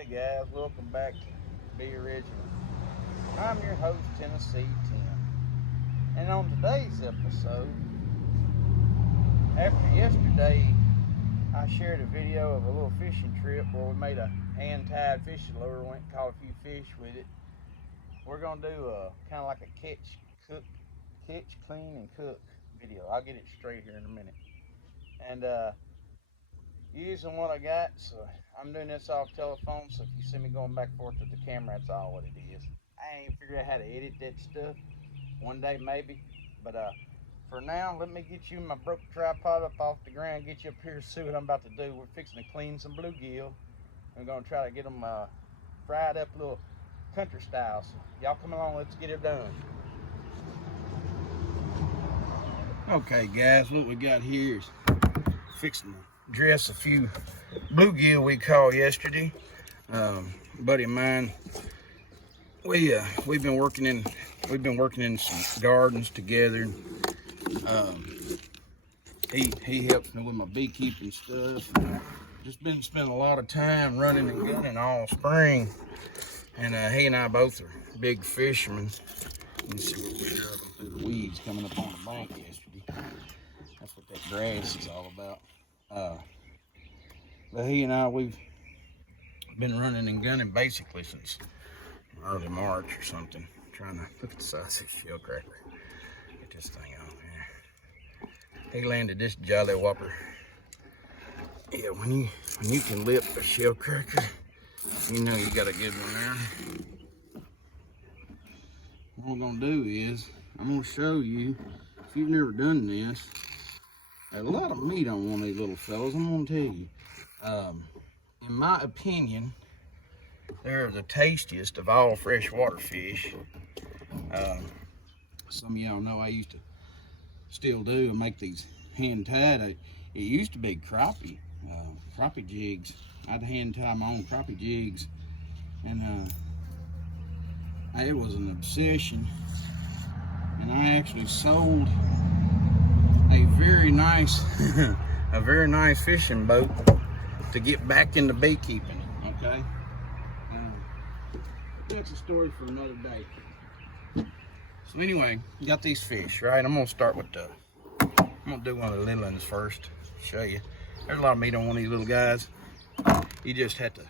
Hey guys, welcome back to Be Original. I'm your host, Tennessee Tim. And on today's episode, after yesterday, I shared a video of a little fishing trip where we made a hand-tied fishing lure, went and caught a few fish with it. We're going to do a kind of like a catch, clean, and cook video. I'll get it straight here in a minute. And using what I got, so I'm doing this off telephone, so if you see me going back and forth with the camera, that's all what it is. I ain't figured out how to edit that stuff. One day maybe, but for now, let me get you my broke tripod up off the ground, get you up here, see what I'm about to do. We're fixing to clean some bluegill. I'm gonna try to get them fried up a little country style. So y'all come along, let's get it done. Okay guys, what we got here is fixing to dress a few bluegill we caught yesterday. Buddy of mine, we've been working in some gardens together. He helps me with my beekeeping stuff. Just been spending a lot of time running and gunning all spring, and he and I both are big fishermen. You can see what we're driving through the weeds coming up on the bank yesterday. That's what that grass is all about. But he and I, we've been running and gunning basically since early March or something. Trying to look at the size of this shell cracker. Get this thing on there. He landed this jolly whopper. Yeah, when you can lip a shell cracker, you know you got a good one there. What I'm gonna do is I'm gonna show you, if you've never done this, a lot of meat on one of these little fellas. I'm gonna tell you, in my opinion, they're the tastiest of all freshwater fish. Some of y'all know I used to, still do, make these hand tied. It used to be crappie jigs. I'd hand tie my own crappie jigs, and it was an obsession. And I actually sold a very nice fishing boat to get back into beekeeping. Okay, that's a story for another day. So anyway, you got these fish, right? I'm gonna start with I'm gonna do one of the little ones first. Show you. There's a lot of meat on one of these little guys. You just have to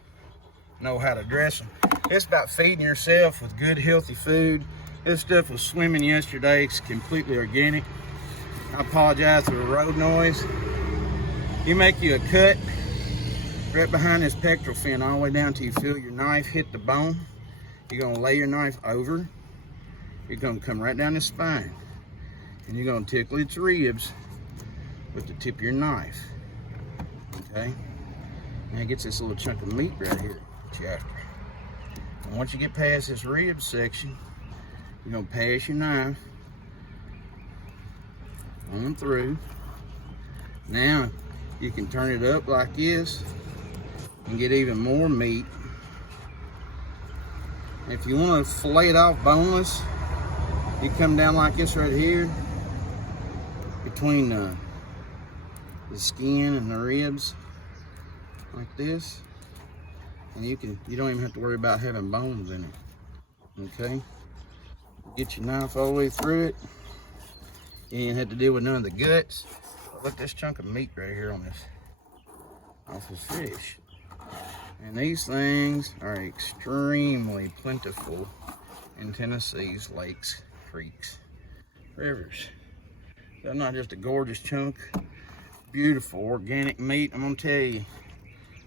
know how to dress them. It's about feeding yourself with good, healthy food. This stuff was swimming yesterday. It's completely organic. I apologize for the road noise. You make you a cut right behind this pectoral fin all the way down till you feel your knife hit the bone. You're gonna lay your knife over. You're gonna come right down the spine, and you're gonna tickle its ribs with the tip of your knife. Okay? Now it gets this little chunk of meat right here that you're after. And once you get past this rib section, you're gonna pass your knife on through. Now you can turn it up like this and get even more meat. If you want to fillet it off boneless, you come down like this right here between the skin and the ribs, like this, and you don't even have to worry about having bones in it. Okay, get your knife all the way through it. You ain't have to deal with none of the guts. Look at this chunk of meat right here on this, off this fish. And these things are extremely plentiful in Tennessee's lakes, creeks, rivers. They're not just a gorgeous chunk, beautiful organic meat. I'm gonna tell you,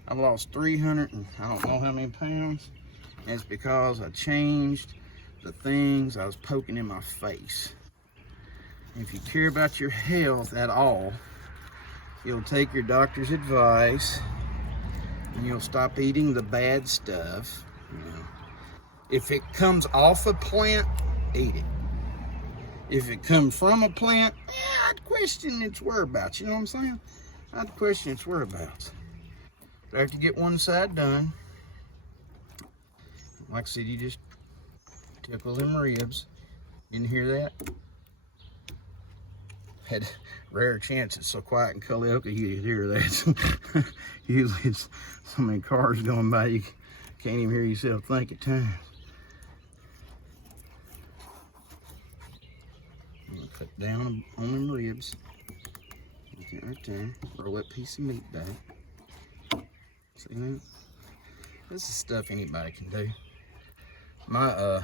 I've lost 300 and I don't know how many pounds. And it's because I changed the things I was poking in my face. If you care about your health at all, you'll take your doctor's advice and you'll stop eating the bad stuff. You know, if it comes off a plant, eat it. If it comes from a plant, I'd question its whereabouts. You know what I'm saying? I'd question its whereabouts. But after you get one side done, like I said, you just tickle them ribs. Didn't hear that? Had rare chance it's so quiet in Culleoka you hear that. Usually it's so many cars going by you Can't even hear yourself think at times. I'm gonna cut down on them ribs. Look at right there. Roll that piece of meat back. See that? This is stuff anybody can do. My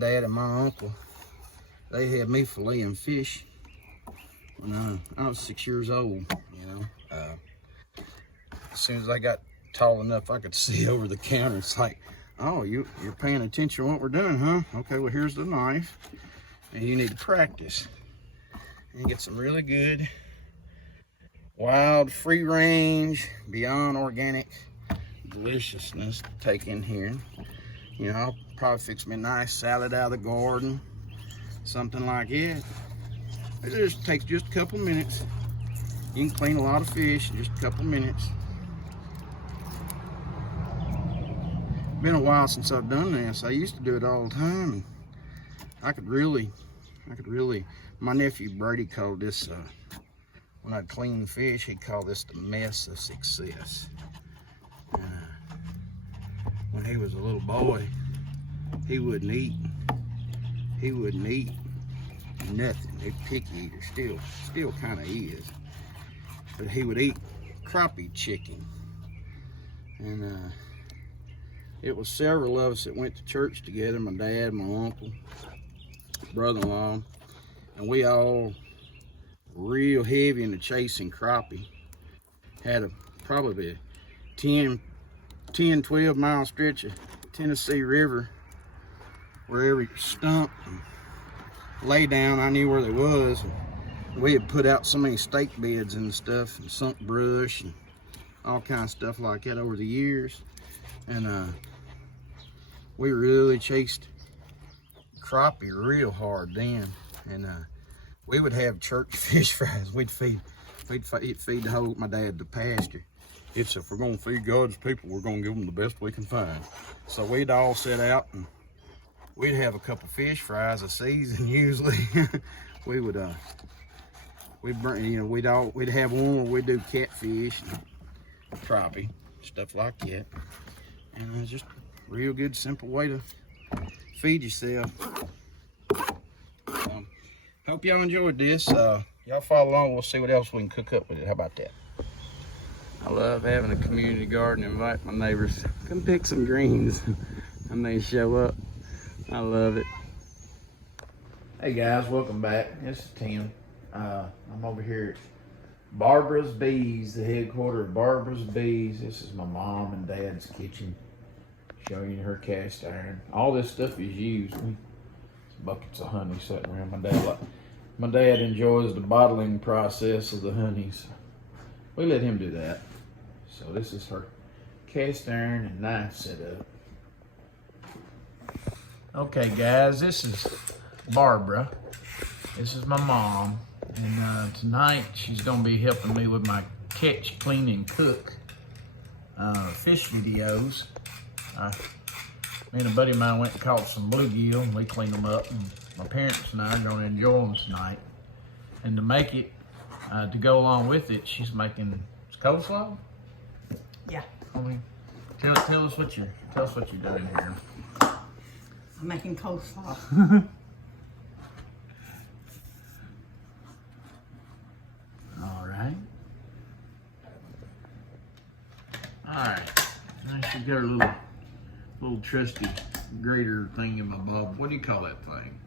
dad and my uncle, they had me filleting fish when I was 6 years old, you know. As soon as I got tall enough I could see over the counter, it's like, oh, you're paying attention to what we're doing, huh? Okay, well, here's the knife, and you need to practice. And get some really good, wild, free range, beyond organic deliciousness to take in here. You know, I'll probably fix me a nice salad out of the garden, something like it. It just takes just a couple minutes. You can clean a lot of fish in just a couple minutes. Been a while since I've done this. I used to do it all the time, and I could really, my nephew Brady called this, when I'd clean fish, he'd call this the mess of success. When he was a little boy, he wouldn't eat nothing. He's a picky eater, still kind of is. But he would eat crappie chicken. And it was several of us that went to church together, my dad, my uncle, brother-in-law, and we all real heavy into chasing crappie. Had probably a 10, 12 mile stretch of Tennessee River where every stump and lay down, I knew where they was. And we had put out so many stake beds and stuff, and sunk brush and all kinds of stuff like that over the years. And we really chased crappie real hard then. And we would have church fish fries. We'd feed the whole, my dad, the pasture. It's if we're gonna feed God's people, we're gonna give them the best we can find. So we'd all set out and we'd have a couple fish fries a season usually. We'd bring, you know, we'd have one where we'd do catfish and crappie, stuff like that. And it's just a real good, simple way to feed yourself. Hope y'all enjoyed this. Y'all follow along, we'll see what else we can cook up with it. How about that? I love having a community garden, invite my neighbors, come pick some greens, and they show up. I love it. Hey guys, welcome back. This is Tim. I'm over here at Barbara's Bees, the headquarters of Barbara's Bees. This is my mom and dad's kitchen. Showing you her cast iron. All this stuff is used. Buckets of honey sitting around. My dad enjoys the bottling process of the honeys. We let him do that. So this is her cast iron and knife setup. Okay guys, this is Barbara. This is my mom. And tonight she's gonna be helping me with my catch, clean, and cook fish videos. Me and a buddy of mine went and caught some bluegill and we cleaned them up. And my parents and I are gonna enjoy them tonight. And to make it, to go along with it, she's making coleslaw. Yeah. Tell us what you're doing here. I'm making coleslaw. All right. Now she's got her little trusty grater thing in my bob. What do you call that thing?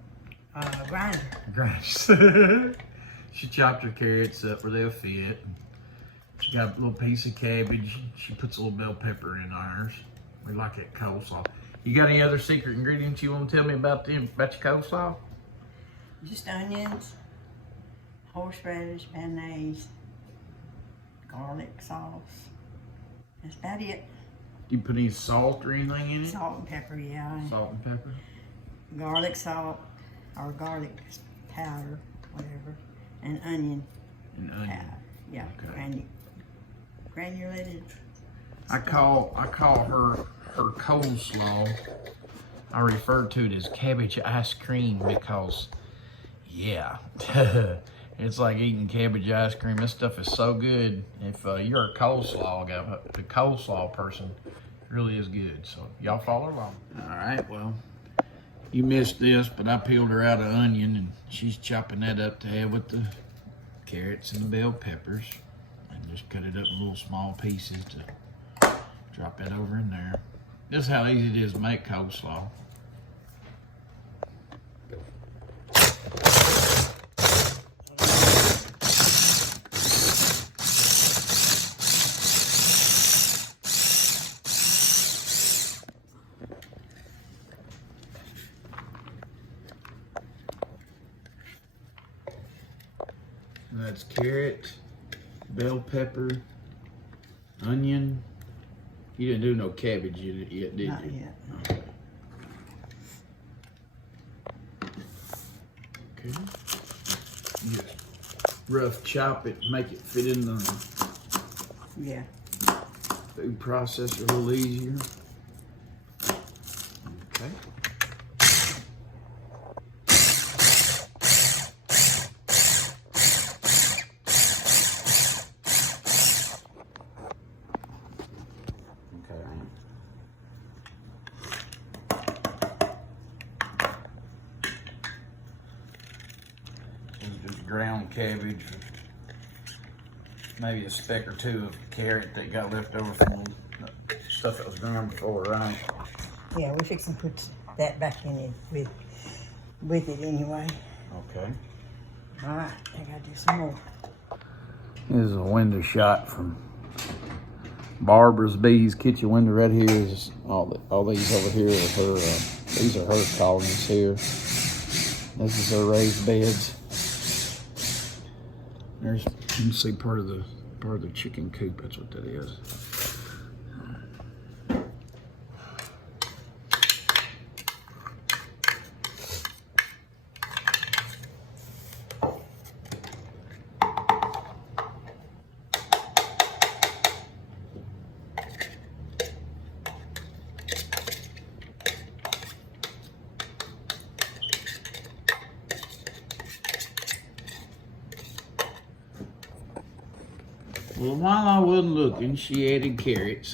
Grinder. Grinder. She chopped her carrots up where they'll fit. She got a little piece of cabbage. She puts a little bell pepper in ours. We like that coleslaw. You got any other secret ingredients you want to tell me about your coleslaw? Just onions, horseradish, mayonnaise, garlic sauce. That's about it. Do you put any salt or anything in it? Salt and pepper, yeah. Salt and pepper? Garlic salt or garlic powder, whatever. And onion. And onion. Powder. Yeah, okay. Granulated. I call her coleslaw. I refer to it as cabbage ice cream because, yeah, it's like eating cabbage ice cream. This stuff is so good. If you're a coleslaw guy, the coleslaw person, Really is good. So y'all follow along. All right, well, you missed this, but I peeled her out of onion and she's chopping that up to have with the carrots and the bell peppers. And just cut it up in little small pieces to drop that over in there. This is how easy it is to make coleslaw. That's carrot, bell pepper, onion. You didn't do no cabbage yet, did you? Not yet. Okay. Okay. You just rough chop it, make it fit in the Yeah. food processor a little easier. Okay. Just ground cabbage, maybe a speck or two of carrot that got left over from the stuff that was ground before, right? Yeah, we're fixing to put that back in it with it anyway. Okay. All right, I gotta do some more. This is a window shot from Barbara's Bees kitchen window. Right here is all these over here are her. These are her colonies here. This is her raised beds. There's, you can see part of the chicken coop. That's what that is. Well, while I wasn't looking, she added carrots.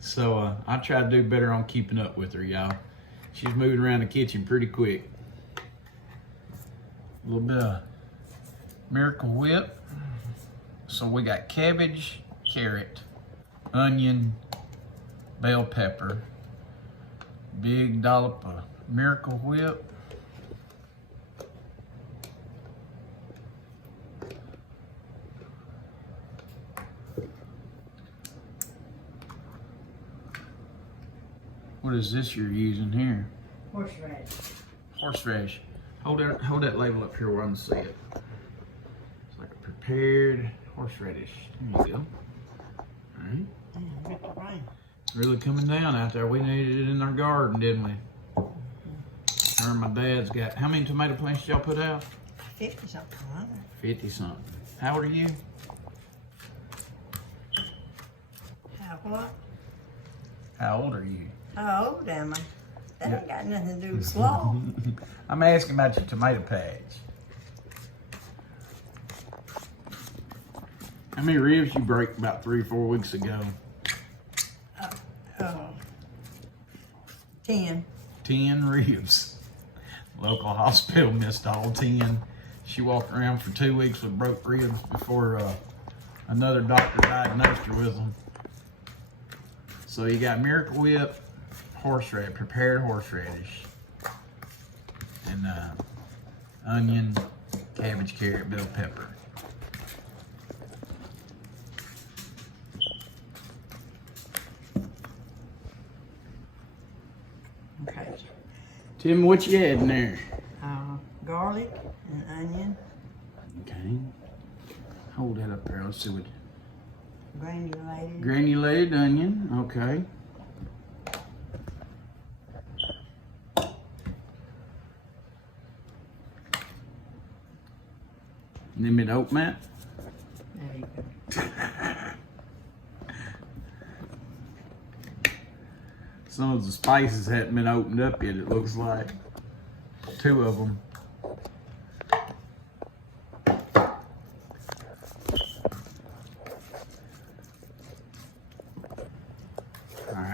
So I try to do better on keeping up with her, y'all. She's moving around the kitchen pretty quick. A little bit of Miracle Whip. So we got cabbage, carrot, onion, bell pepper, big dollop of Miracle Whip. What is this you're using here? Horseradish. Horseradish. Hold that label up here where I can see it. It's like a prepared horseradish. There you go. All right. Yeah, got the rain. Really coming down out there. We needed it in our garden, didn't we? Her and my dad's got, how many tomato plants did y'all put out? 50 something, huh? 50 something. How old are you? How what? How old are you? How old am I? That ain't got nothing to do with slaw. I'm asking about your tomato patch. How many ribs you break about 3 or 4 weeks ago? 10. 10 ribs. Local hospital missed all 10. She walked around for 2 weeks with broke ribs before another doctor diagnosed her with them. So you got Miracle Whip, horseradish, prepared horseradish, and onion, cabbage, carrot, bell pepper. Okay. Tim, what you had in there? Garlic and onion, Okay. Hold that up there. Let's see what. granulated. Granulated onion. Okay. Lemon oat mat. There you go. Some of the spices hadn't been opened up yet, it looks like. 2 of them.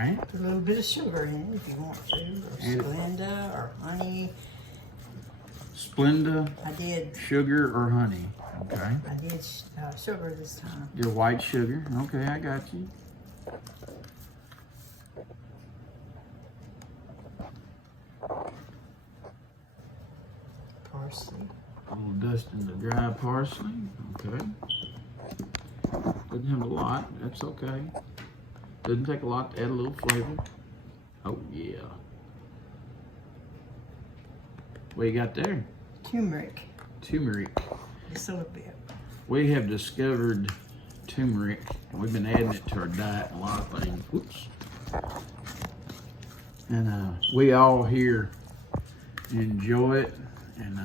right. Put a little bit of sugar in it if you want to, or Splenda, or honey. Splenda, I did. sugar, or honey. Okay. I did sugar this time. Your white sugar. Okay, I got you. Parsley. A little dust in the dry parsley. Okay. Doesn't have a lot. That's okay. Doesn't take a lot to add a little flavor. Oh, yeah. What you got there? Turmeric. Turmeric. Just a little bit. We have discovered turmeric. We've been adding it to our diet and a lot of things. Whoops. And we all here enjoy it. And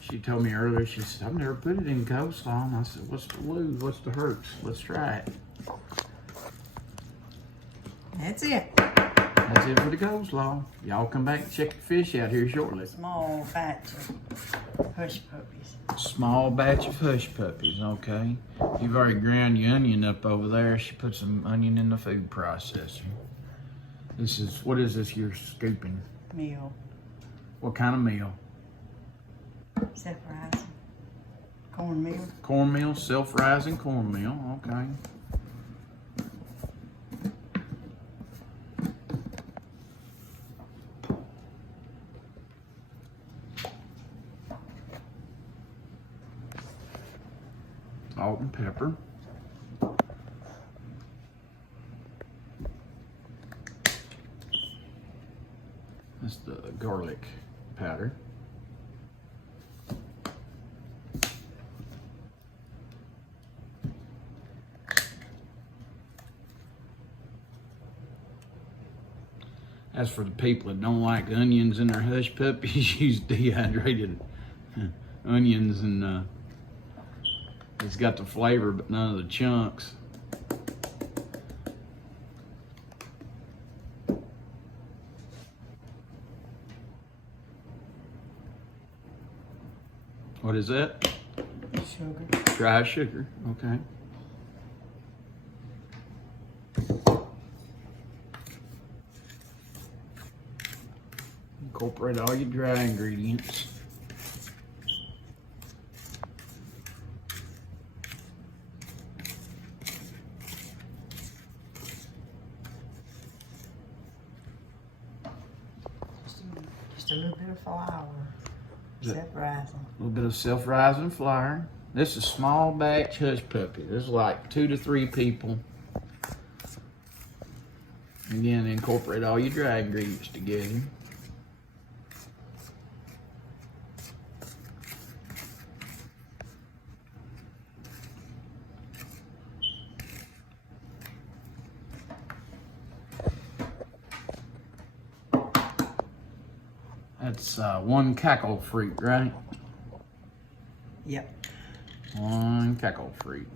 she told me earlier, she said, I've never put it in coleslaw. And I said, what's the lose? What's the hurts? Let's try it. That's it. That's it for the coleslaw. Y'all come back and check the fish out here shortly. Small batch of hush puppies. Small batch of hush puppies, okay. You've already ground your onion up over there. She put some onion in the food processor. This is, what is this you're scooping? Meal. What kind of meal? Self-rising. Cornmeal. Cornmeal, self-rising cornmeal, okay. Salt and pepper. That's the garlic powder. As for the people that don't like onions in their hush puppies, use dehydrated onions, and it's got the flavor but none of the chunks. What is that? Sugar. Dry sugar, okay. Incorporate all your dry ingredients. Just a little bit of flour. Self-rising. A little bit of self-rising flour. This is small batch hush puppy. This is like 2 to 3 people. Again, incorporate all your dry ingredients together. That's 1 cackle fruit, right? Yep. 1 cackle fruit.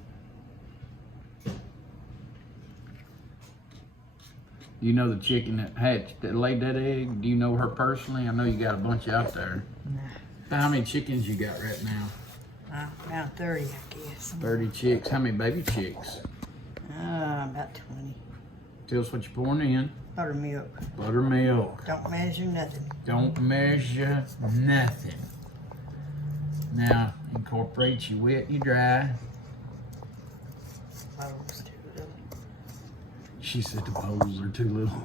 You know the chicken that hatched, that laid that egg? Do you know her personally? I know you got a bunch out there. Nah. How many chickens you got right now? About 30, I guess. 30 chicks. How many baby chicks? About 20. Tell us what you're pouring in. Buttermilk. Buttermilk. Don't measure nothing. Don't measure nothing. Now, incorporate your wet and your dry. Bowls too little. She said the bowls are too little.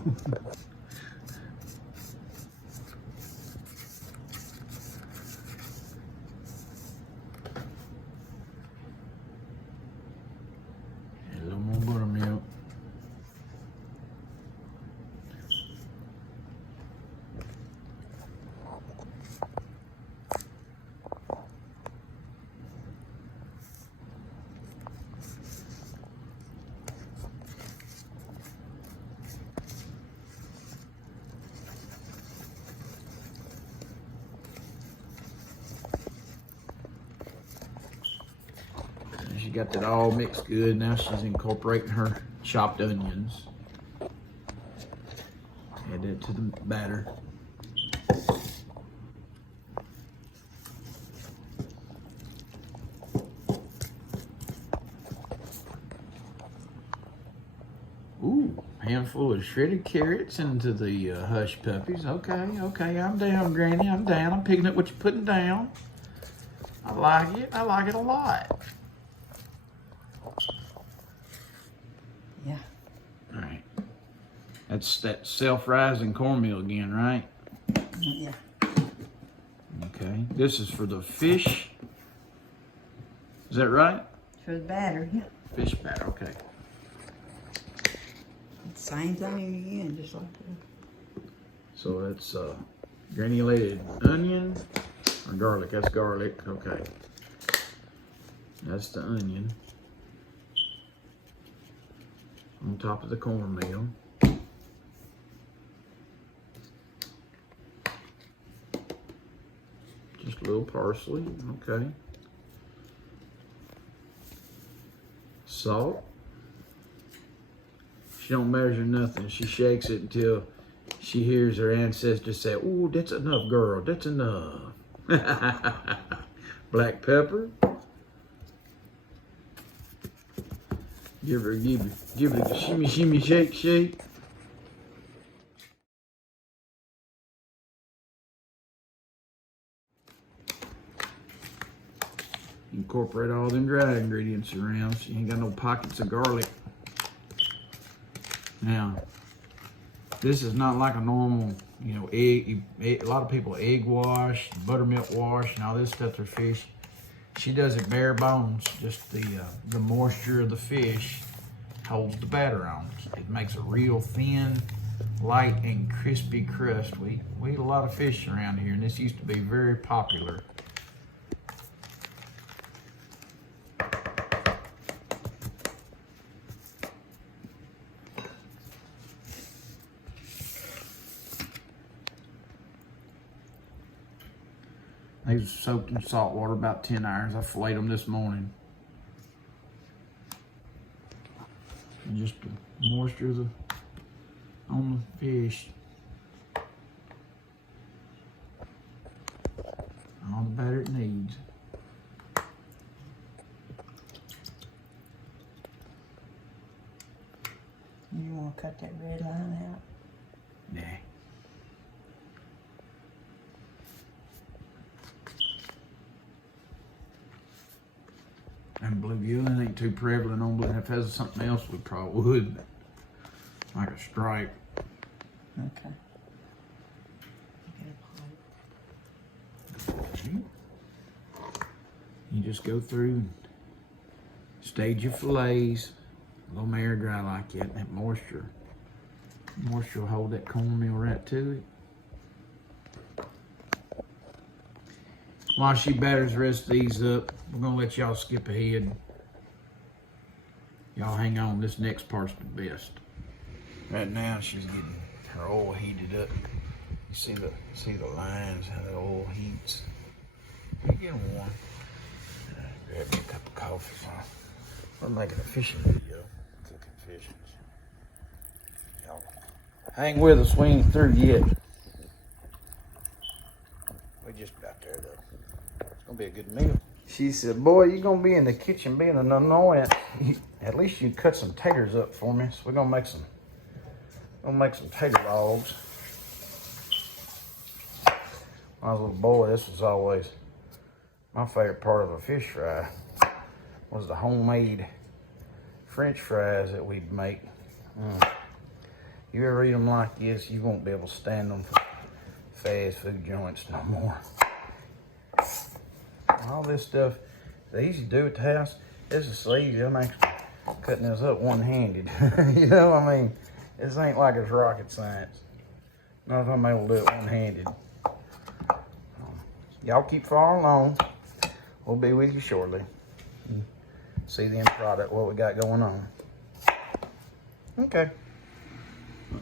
A little more buttermilk. She got that all mixed good. Now she's incorporating her chopped onions. Add it to the batter. Ooh, handful of shredded carrots into the hush puppies. Okay, okay, I'm down, Granny. I'm down. I'm picking up what you're putting down. I like it. I like it a lot. Yeah. All right. That's that self-rising cornmeal again, right? Yeah. Okay. This is for the fish. Is that right? For the batter, yeah. Fish batter, okay. Same thing again, just like that. So that's granulated onion or garlic. That's garlic, okay. That's the onion on top of the cornmeal. Just a little parsley, okay. Salt. She don't measure nothing. She shakes it until she hears her ancestors say, "Ooh, that's enough, girl. That's enough." Black pepper. Give her the shimmy, shimmy, shake, shake. Incorporate all them dry ingredients around so you ain't got no pockets of garlic. Now, this is not like a normal, you know, egg. A lot of people egg wash, buttermilk wash, and all this stuff their fish. She does it bare bones. Just the moisture of the fish holds the batter on. It makes a real thin, light, and crispy crust. We eat a lot of fish around here, and this used to be very popular. They was soaked in salt water about 10 hours. I filleted them this morning. And just the moisture on the fish. All the batter it needs. You want to cut that red line out? Nah. And bluegills ain't too prevalent on blue. If it has something else, we probably would. Like a stripe. Okay. You just go through and stage your fillets. Let them air dry like that. That moisture will hold that cornmeal right to it. While she batters the rest of these up, we're gonna let y'all skip ahead. Y'all hang on, this next part's the best. Right now she's getting her oil heated up. You see the lines, how the oil heats. It's getting warm. Grab me a cup of coffee. We're making a fishing video, cooking fish. Y'all hang with us, we ain't through yet. We're just about there though. It's gonna be a good meal. She said, "Boy, you're gonna be in the kitchen being an annoyance. At least you cut some taters up for me." So we're gonna make some tater logs. When I was a little boy, this was always my favorite part of a fish fry. Was the homemade French fries that we'd make. You ever eat them like this, you won't be able to stand them for fast food joints no more. All this stuff is easy to do at the house. This is so easy. I'm actually cutting this up one-handed. You know, I mean, this ain't like it's rocket science. Not if I'm able to do it one-handed. Y'all keep following along. We'll be with you shortly. See the end product, what we got going on. Okay.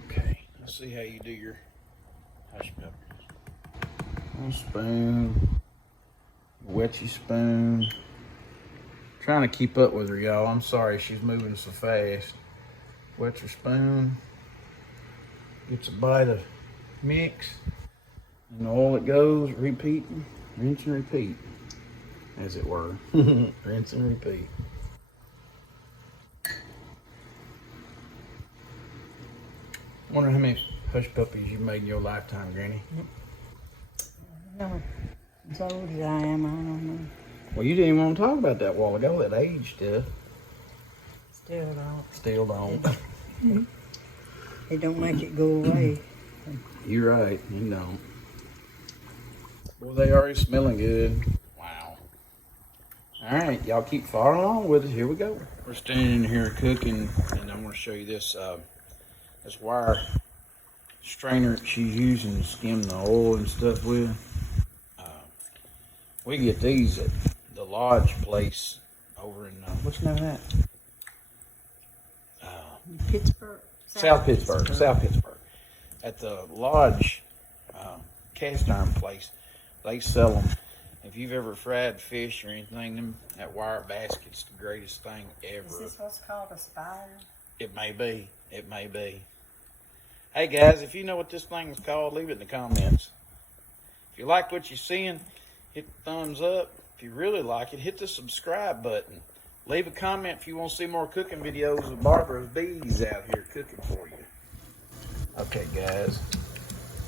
Okay, let's see how you do your hush peppers. One spoon. Wet your spoon. Trying to keep up with her, y'all. I'm sorry she's moving so fast. Wet your spoon. Gets a bite of mix. And the oil it goes, repeating, rinse and repeat, as it were. Rinse and repeat. Wonder how many hush puppies you made in your lifetime, Granny. No, as old as I am, I don't know. Well, you didn't even want to talk about that a while ago, that age stuff. Still don't. Still don't. It don't make it go away. You're right, you don't. Well, they already smelling good. Wow. All right, y'all keep following along with us. Here we go. We're standing here cooking, and I'm going to show you this this wire strainer she's using to skim the oil and stuff with. We get these at the lodge place over in what's the name of that? Pittsburgh. South Pittsburgh. At the lodge cast iron place, they sell them. If you've ever fried fish or anything, that wire basket's the greatest thing ever. Is this what's called a spider? It may be. It may be. Hey guys, if you know what this thing is called, leave it in the comments. If you like what you're seeing, hit the thumbs up. If you really like it, hit the subscribe button. Leave a comment if you want to see more cooking videos of Barbara's bees out here cooking for you. Okay guys,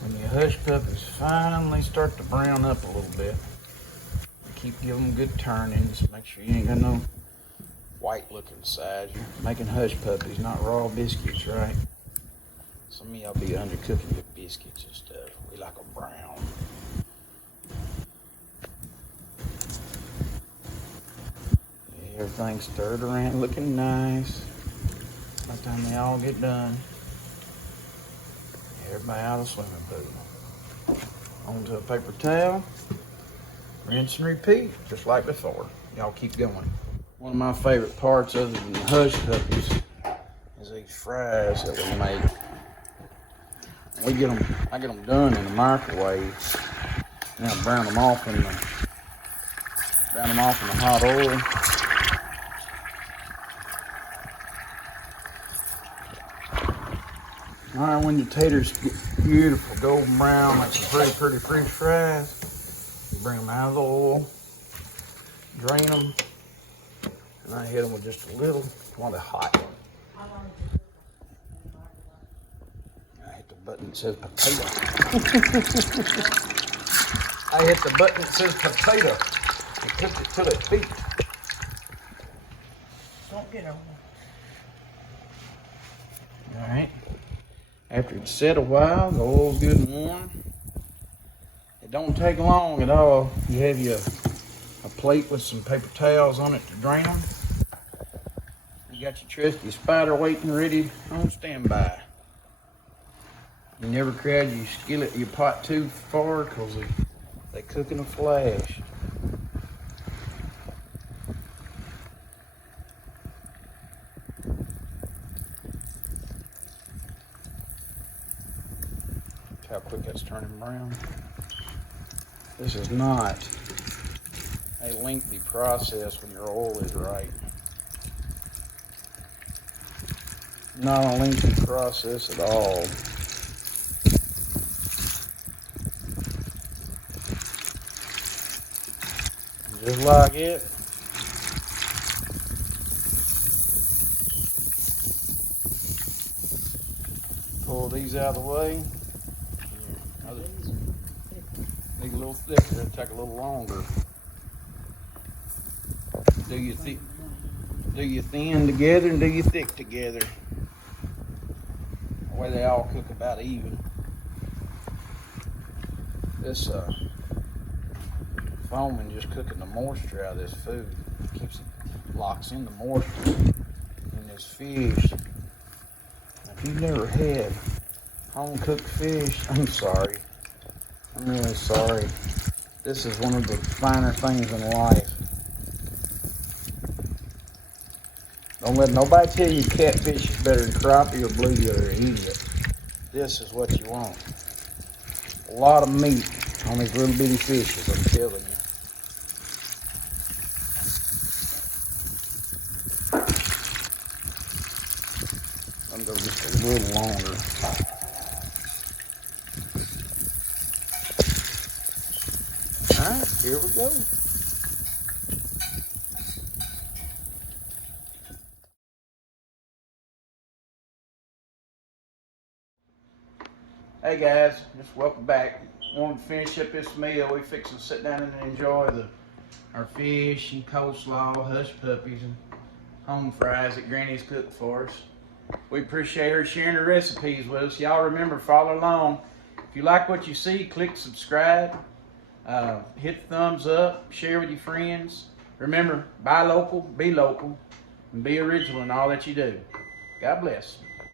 when your hush puppies finally start to brown up a little bit, keep giving them good turnings. Make sure you ain't got no white looking sides. You're making hush puppies, not raw biscuits, right? Some of y'all be undercooking your biscuits and stuff. We like them brown. Everything's stirred around, looking nice. By the time they all get done, everybody out of the swimming pool. Onto a paper towel. Rinse and repeat, just like before. Y'all keep going. One of my favorite parts, other than the hush puppies, is these fries that we make. I get them done in the microwave. And I brown them off in the hot oil. All right, when your taters get beautiful golden brown, like some pretty French fries, you bring them out of the oil, drain them, and I hit them with just a little, while they're hot. I hit the button that says potato. I hit the button that says potato and cook it till it beat. Don't get over. All right. After it's set a while, the oil's good and warm. It don't take long at all. You have a plate with some paper towels on it to drain them. You got your trusty spider waiting ready on standby. You never crowd your skillet, your pot too far, because they cook in a flash. How quick that's turning brown. This is not a lengthy process when your oil is right. Not a lengthy process at all. Just like it. Pull these out of the way. Need a little thicker, it'll take a little longer. Do you thin together and do you thick together? That way they all cook about even. This foaming just cooking the moisture out of this food. Locks in the moisture in this fish. If you've never had home cooked fish, I'm sorry. I'm really sorry. This is one of the finer things in life. Don't let nobody tell you catfish is better than crappie or bluegill or idiot. This is what you want. A lot of meat on these little bitty fishes, I'm telling you. I'm going to go just a little longer. Alright, here we go. Hey guys, just welcome back. Wanted to finish up this meal. We fixing to sit down and enjoy our fish and coleslaw, hush puppies, and home fries that Granny's cooked for us. We appreciate her sharing her recipes with us. Y'all remember, follow along. If you like what you see, click subscribe, hit the thumbs up, share with your friends. Remember, buy local, be local, and be original in all that you do. God bless.